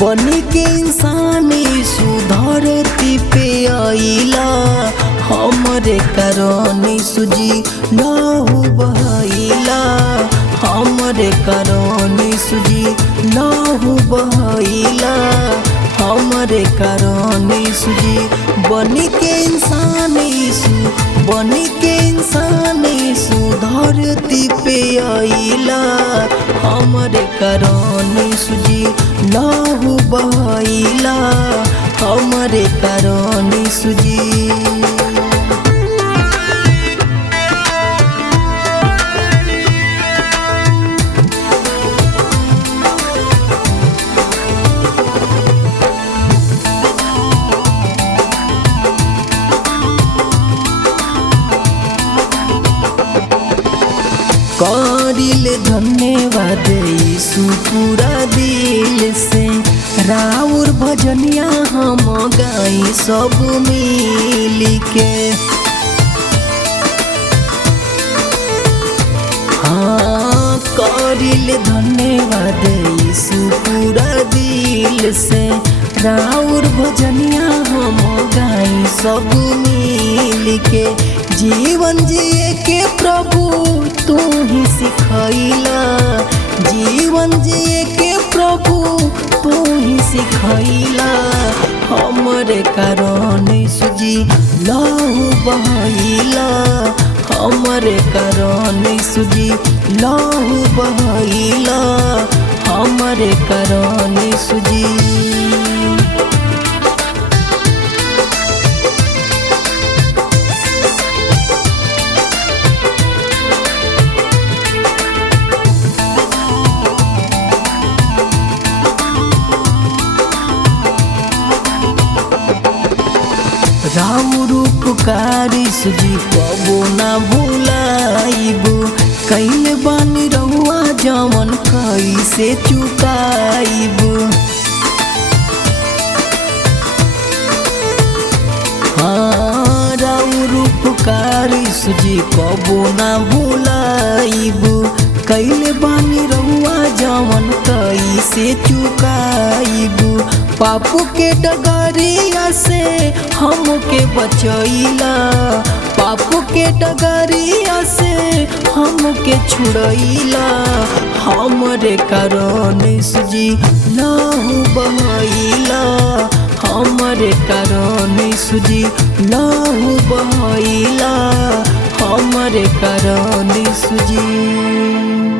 बनी के इंसानी सुधरती पे आइला, हमरे कारण सुजी लहू बहाइला, हमरे कारण सुजी लहू बहाइला, हमरे कारण सुजी बनी के इंसानी सुधरती पे आइला, हमरे कारण सुजी लहू बहाइला, हमरे कारण सुजी। करिले धन्यवाद यीशु पूरा दिल से, राउर भजनिया हम गाई सब मिल के। हाँ करिले धन्यवाद यीशु पूरा दिल से, राउर भजनिया हम गाई सब मिल के। जीवन जिए के प्रभु तू ही सिखैला, जीवन जिए के प्रभु तू ही सिखैला, हमरे कारण सुजी लहू बहाइला, हमरे कारण सुजी लहू बहाइला, हमरे कारण सुजी। राउर उपकारी सुजी कबो ना भुलाइबो, कैले बानी रहुआ जवन कैसे चुकाइबो। हाँ राउर उपकारी सुजी कबो ना भुलाइबो, कैले बानी रहुआ जवन कैसे चुकाइबो। पापू के डगरिया से हमके बचैला, पापू के डगरिया से हमके छुड़ैला, हमरे कारण सुजी लहू बहाइला, हमरे कारण सुजी लहू बहाइला, हमरे कारण सुजी।